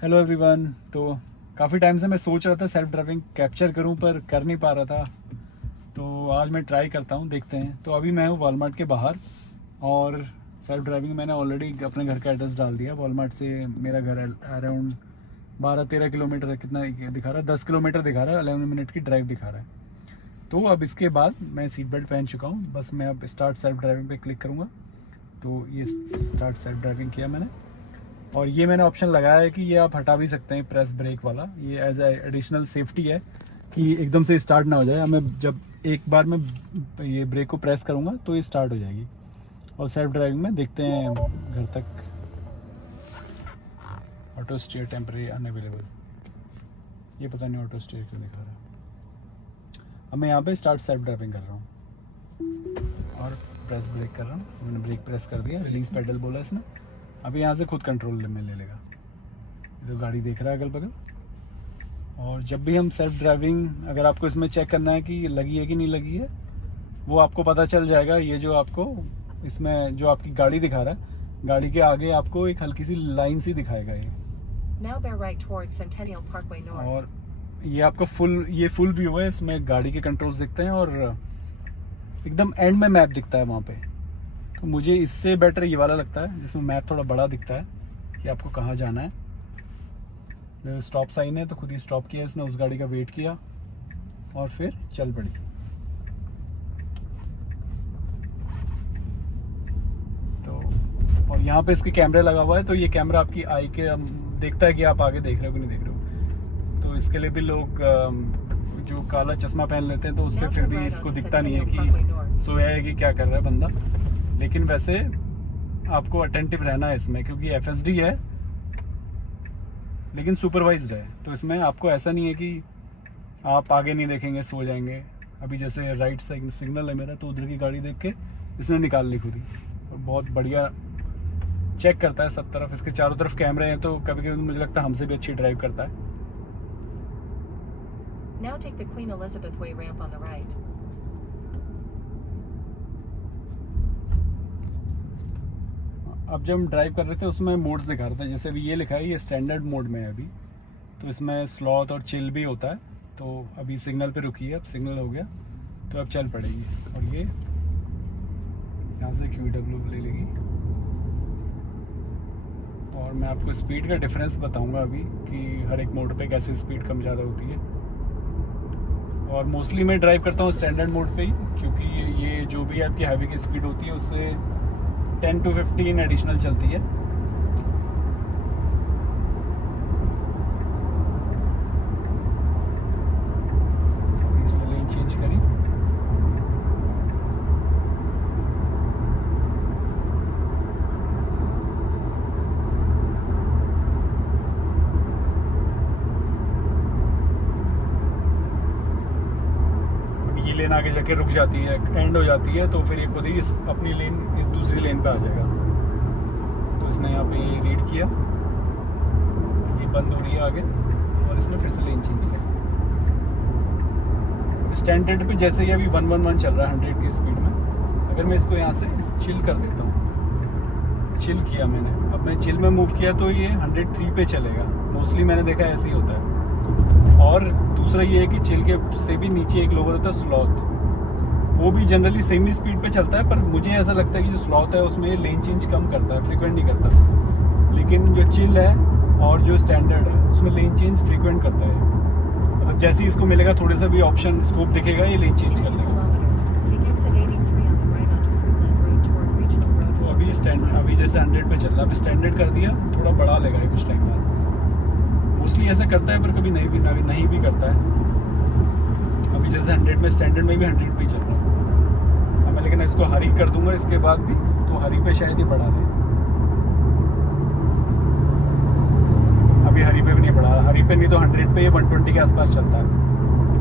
Hello everyone. तो काफ़ी time से मैं सोच रहा था सेल्फ ड्राइविंग कैप्चर करूं पर कर नहीं पा रहा था। तो आज मैं ट्राई करता हूं, देखते हैं। तो अभी मैं हूं वॉलमार्ट के बाहर और सेल्फ ड्राइविंग मैंने ऑलरेडी अपने घर का एड्रेस डाल दिया। वॉलमार्ट से मेरा घर अराउंड 12-13 किलोमीटर है। कितना दिखा रहा है? 10 किलोमीटर दिखा रहा है। 11 मिनट की ड्राइव दिखा रहा है। तो अब इसके बाद मैं सीट बेल्ट पहन चुका हूँ। बस मैं अब स्टार्ट सेल्फ ड्राइविंग पे क्लिक करूँगा। तो ये स्टार्ट सेल्फ ड्राइविंग किया मैंने, और ये मैंने ऑप्शन लगाया है कि ये आप हटा भी सकते हैं, प्रेस ब्रेक वाला। ये एज एडिशनल सेफ्टी है कि एकदम से स्टार्ट ना हो जाए। हमें जब एक बार मैं ये ब्रेक को प्रेस करूँगा तो ये स्टार्ट हो जाएगी। और सेल्फ ड्राइविंग में देखते हैं घर तक। Auto steer temporary unavailable. ये पता नहीं ऑटो स्टीयर क्यों दिखा रहा है। अब मैं यहाँ पे स्टार्ट सेल्फ ड्राइविंग कर रहा हूँ और प्रेस ब्रेक कर रहा हूँ। मैंने ब्रेक प्रेस कर दिया, रिलीज पेडल बोला इसने। अभी यहाँ से खुद कंट्रोल में ले लेगा। तो गाड़ी देख रहा है अगल बगल। और जब भी हम सेल्फ ड्राइविंग, अगर आपको इसमें चेक करना है कि लगी है कि नहीं लगी है, वो आपको पता चल जाएगा। ये जो आपको इसमें जो आपकी गाड़ी दिखा रहा है, गाड़ी के आगे आपको एक हल्की सी लाइन सी दिखाएगा ये। और ये आपका फुल व्यू है। इसमें गाड़ी के कंट्रोल्स दिखते हैं और एकदम एंड में मैप दिखता है वहाँ पे। तो मुझे इससे बेटर ये वाला लगता है जिसमें मैप थोड़ा बड़ा दिखता है कि आपको कहाँ जाना है। जो स्टॉप साइन है तो खुद ही स्टॉप किया इसने, उस गाड़ी का वेट किया और फिर चल पड़ी। तो और यहाँ पे इसके कैमरे लगा हुआ है, तो ये कैमरा आपकी आई के देखता है कि आप आगे देख रहे हो कि नहीं देख रहे हो। तो इसके लिए भी लोग जो काला चश्मा पहन लेते हैं तो उससे फिर भी इसको दिखता नहीं है कि सोया है कि क्या कर रहा है बंदा। लेकिन वैसे आपको अटेंटिव रहना है इसमें, क्योंकि FSD है लेकिन सुपरवाइज्ड है। तो इसमें आपको ऐसा नहीं है कि आप आगे नहीं देखेंगे, सो जाएंगे। अभी जैसे राइट साइड सिग्नल है मेरा, तो उधर की गाड़ी देख के इसने निकाल ली खुद ही। और बहुत बढ़िया चेक करता है सब तरफ। इसके चारों तरफ कैमरे हैं, तो कभी कभी मुझे लगता है हमसे भी अच्छी ड्राइव करता है। Now take the Queen Elizabeth Way ramp on the right. अब जब हम ड्राइव कर रहे थे उसमें मोड्स दिखा रहे थे। जैसे अभी ये लिखा है, ये स्टैंडर्ड मोड में है अभी। तो इसमें स्लॉथ और चिल भी होता है। तो अभी सिग्नल पे रुकी है, अब सिग्नल हो गया तो अब चल पड़ेगी। और ये यहाँ से QW ले लेगी। और मैं आपको स्पीड का डिफरेंस बताऊंगा अभी कि हर एक मोड पे कैसे स्पीड कम ज़्यादा होती है। और मोस्टली मैं ड्राइव करता हूँ स्टैंडर्ड मोड पे ही, क्योंकि ये जो भी आपकी हाईवे की स्पीड होती है उससे 10 to 15 एडिशनल चलती है। इसने लेन चेंज करी। ये लेन आगे जाके रुक जाती है, एंड हो जाती है, तो फिर ये खुद ही अपनी लेन इस दूसरी लेन पे आ जाएगा। तो इसने यहाँ पे ये रीड किया, ये बंद हो रही है आगे, और इसने फिर से लेन चेंज किया। स्टैंडर्ड पे जैसे ही अभी 111 चल रहा है 100 की स्पीड में। अगर मैं इसको यहाँ से चिल कर देता हूँ, चिल किया मैंने, अब मैं चिल में मूव किया तो ये 103 पे चलेगा। मोस्टली मैंने देखा ऐसे ही होता है। और दूसरा ये है कि चिल के से भी नीचे एक लोअर होता है स्लॉथ, वो भी जनरली सेम ही स्पीड पे चलता है। पर मुझे ऐसा लगता है कि जो स्लॉथ है उसमें लेन चेंज कम करता है, फ्रीक्वेंट नहीं करता। लेकिन जो चिल है और जो स्टैंडर्ड है उसमें लेन चेंज फ्रीक्वेंट करता है। मतलब जैसे ही इसको मिलेगा थोड़ा सा भी ऑप्शन स्कोप दिखेगा, ये लेन चेंज कर लेगा। तो अभी जैसे 100 पे चल रहा है, अभी स्टैंडर्ड कर दिया, थोड़ा बढ़ा लेगा कुछ टाइम बाद। मोस्टली ऐसा करता है पर कभी नहीं भी करता है। अभी जैसे 100 में स्टैंडर्ड में भी 100 पे ही चल रहा है। अब मैं लेकिन इसको हरी कर दूंगा इसके बाद भी, तो हरी पे शायद ही बढ़ा दे। अभी हरी पे भी नहीं बढ़ा, हरी पे नहीं तो 100 पे ये 120 के आसपास चलता है।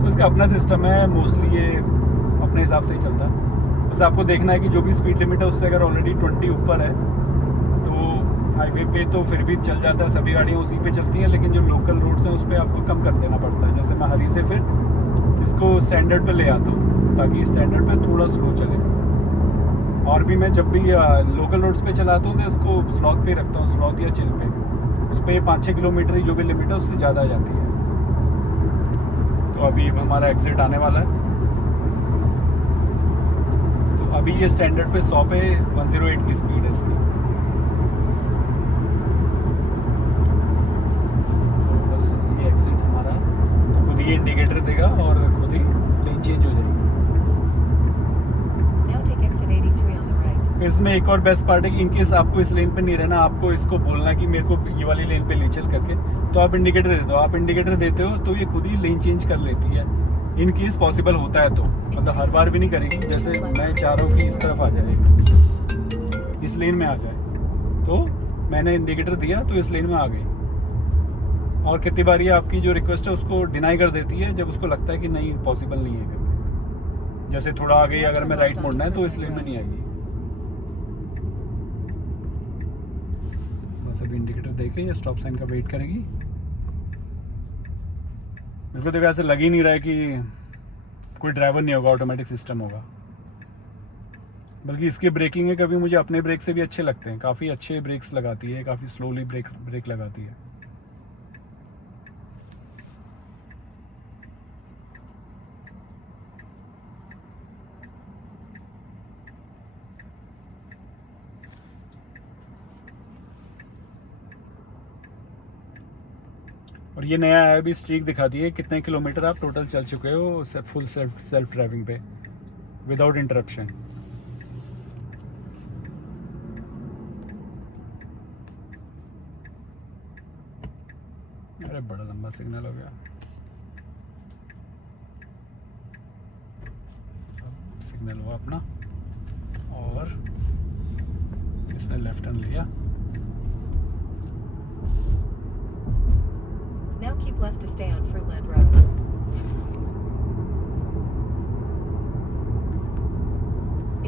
तो इसका अपना सिस्टम है, मोस्टली ये अपने हिसाब से ही चलता है। बस आपको देखना है कि जो भी स्पीड लिमिट है उससे अगर ऑलरेडी 20 ऊपर है तो हाईवे पे तो फिर भी चल जाता है, सभी गाड़ियाँ उसी पे चलती हैं। लेकिन जो लोकल रोड्स हैं उस पर आपको कम कर देना पड़ता है। जैसे मैं हरी से फिर इसको स्टैंडर्ड पे ले आता हूँ ताकि स्टैंडर्ड पे थोड़ा स्लो चले। और भी मैं जब भी लोकल रोड्स पे चलाता हूँ तो इसको स्लॉथ पे रखता हूँ, स्लॉथ या चिल पे। उस पर 5-6 किलोमीटर ही जो भी लिमिट है उससे ज़्यादा आ जाती है। तो अभी हमारा एग्जिट आने वाला है। तो अभी ये स्टैंडर्ड पे 100 पे 108 की स्पीड है इसकी। तो बस ये एग्जिट हमारा, तो खुद ही इंडिकेटर देगा और खुद ही लेन चेंज हो जाएगी। Now take exit 83 on the right. फिर इसमें एक और बेस्ट पार्ट है कि इनकेस आपको इस लेन पे नहीं रहना, आपको इसको बोलना कि मेरे को ये वाली लेन पे ले चल करके, तो आप इंडिकेटर देते हो। आप इंडिकेटर देते हो तो ये खुद ही लेन चेंज कर लेती है, इन केस पॉसिबल होता है तो। मतलब हर बार भी नहीं करेगी। जैसे मैं चाह रहा हूँ कि इस तरफ आ जाए, इस लेन में आ जाए, तो मैंने इंडिकेटर दिया तो इस लेन में आ गई। और कितनी बार ये आपकी जो रिक्वेस्ट है उसको डिनाई कर देती है जब उसको लगता है कि नहीं पॉसिबल नहीं है करके। जैसे थोड़ा आ गई, अगर मैं राइट मोड़ना है तो इस लेन में नहीं आएगी। बस अभी इंडिकेटर देके ये स्टॉप साइन का वेट करेगी। मेरे को तो ऐसे लग ही नहीं रहा है कि कोई ड्राइवर नहीं होगा, ऑटोमेटिक सिस्टम होगा। बल्कि इसके ब्रेकिंग है, कभी मुझे अपने ब्रेक से भी अच्छे लगते हैं। काफ़ी अच्छे ब्रेक्स लगाती है, काफ़ी स्लोली ब्रेक लगाती है। और ये नया है, अभी स्ट्रीक दिखाती है कितने किलोमीटर आप टोटल चल चुके हो फुल सेल्फ ड्राइविंग पे विदाउट इंटरप्शन। अरे बड़ा लंबा सिग्नल हो गया। सिग्नल हुआ अपना और इसने लेफ्ट टर्न लिया। Now keep left to stay on Fruitland Road.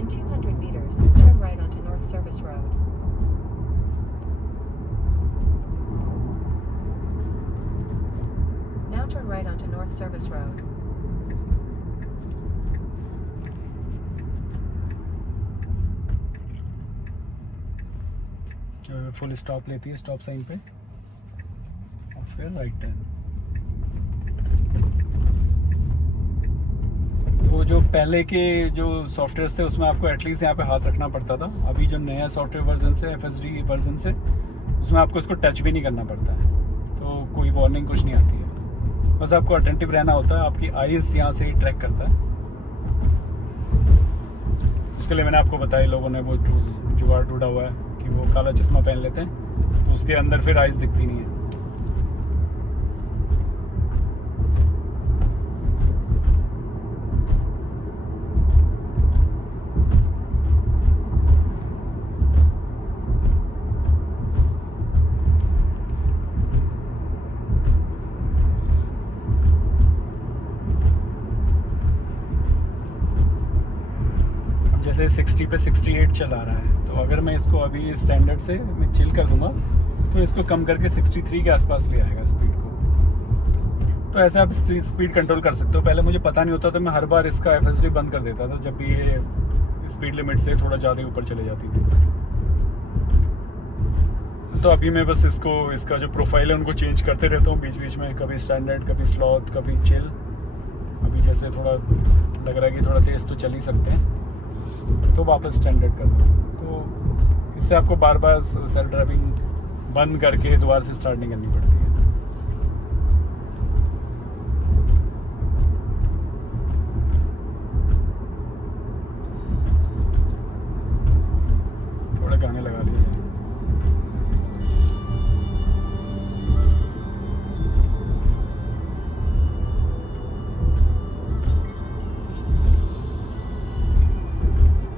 In 200 meters, turn right onto North Service Road. Now turn right onto North Service Road. Full stop लेती है स्टॉप साइन पे और फिर राइट टर्न। तो जो पहले के जो सॉफ्टवेयर थे उसमें आपको एटलीस्ट यहाँ पे हाथ रखना पड़ता था। अभी जो नया सॉफ्टवेयर वर्जन से FSD वर्जन से उसमें आपको इसको टच भी नहीं करना पड़ता है, तो कोई वार्निंग कुछ नहीं आती है। बस आपको अटेंटिव रहना होता है। आपकी आईज यहाँ से ट्रैक करता है। उसके लिए मैंने आपको बताया, लोगों ने वो जुगाड़ ढूंढा हुआ है कि वो काला चश्मा पहन लेते हैं तो उसके अंदर फिर आइज दिखती नहीं है। जैसे 60 पे 68 चला रहा है, तो अगर मैं इसको अभी स्टैंडर्ड से मैं चिल कर दूंगा तो इसको कम करके 63 के आसपास ले आएगा स्पीड को। तो ऐसे आप स्पीड कंट्रोल कर सकते हो। पहले मुझे पता नहीं होता था, मैं हर बार इसका FSD बंद कर देता था जब भी ये स्पीड लिमिट से थोड़ा ज़्यादा ऊपर चले जाती थी। तो अभी मैं बस इसका जो प्रोफाइल है उनको चेंज करते रहता हूँ बीच बीच में, कभी स्टैंडर्ड, कभी स्लॉथ, कभी चिल। अभी जैसे थोड़ा लग रहा है कि थोड़ा तेज़ तो चल ही सकते हैं तो वापस स्टैंडर्ड कर दो। तो इससे आपको बार बार सेल्फ ड्राइविंग बंद करके दोबारा से स्टार्ट नहीं करनी पड़ती है। थोड़े गाने लगा लिए जाए।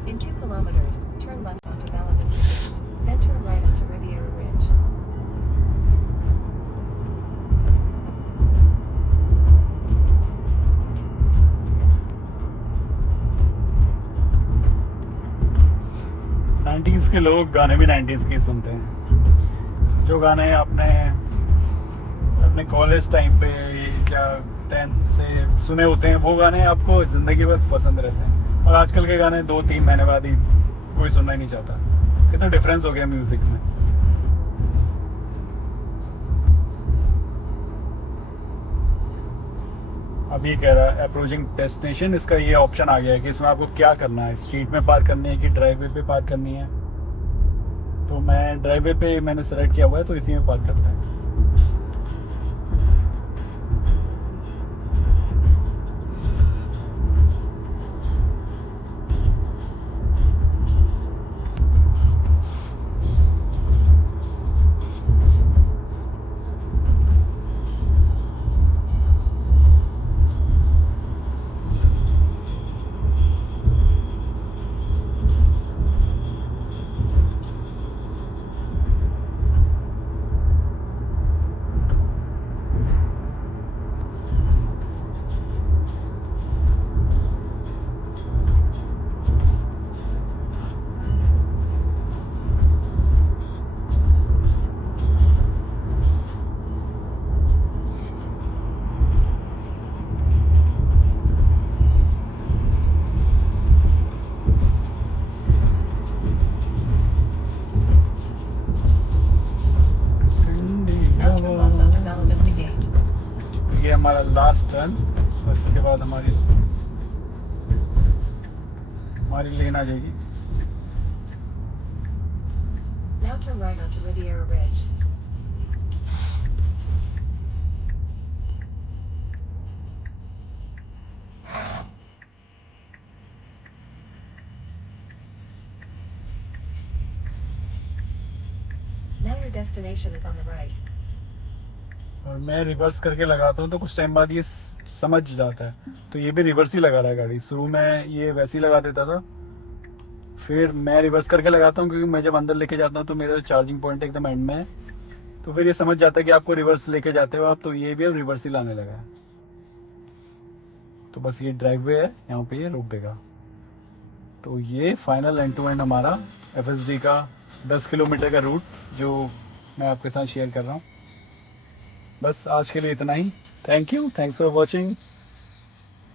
In 2 kilometers, turn left onto Bella Vista Beach, then turn right onto Riviera Ridge. Nineties के लोग गाने भी 90s के सुनते हैं। जो गाने आपने अपने कॉलेज टाइम पे या 10th से सुने होते हैं वो गाने आपको ज़िंदगी भर पसंद रहते हैं। और आजकल के गाने 2-3 महीने बाद ही कोई सुनना ही नहीं चाहता। कितना डिफरेंस हो गया म्यूज़िक में। अभी कह रहा है अप्रोचिंग डेस्टिनेशन, इसका ये ऑप्शन आ गया है कि इसमें आपको क्या करना है, स्ट्रीट में पार्क करनी है कि ड्राइववे पे पार्क करनी है। तो मैं ड्राइववे पे मैंने सेलेक्ट किया हुआ है, तो इसी में पार्क करते हैं। Now turn left onto Bella Vista Gate. ये हमारा लास्ट टर्न, और इसके बाद हमारी लेन आ जाएगी। Now turn right onto Riviera Ridge. Now your destination is on the right. और मैं रिवर्स करके लगाता हूँ तो कुछ टाइम बाद ये समझ जाता है, तो ये भी रिवर्स ही लगा रहा है गाड़ी। शुरू में ये वैसे ही लगा देता था, फिर मैं रिवर्स करके लगाता हूँ क्योंकि मैं जब अंदर लेके जाता हूँ तो मेरा चार्जिंग पॉइंट एकदम एंड में है, तो फिर ये समझ जाता है कि आपको रिवर्स लेके जाते हो आप, तो ये भी अब रिवर्स ही लाने लगा है। तो बस ये ड्राइववे है, यहाँ पे ये रोक देगा। तो ये फाइनल एंड टू एंड हमारा FSD का 10 किलोमीटर का रूट जो मैं आपके साथ शेयर कर रहा हूँ। बस आज के लिए इतना ही। Thank you, thanks for watching.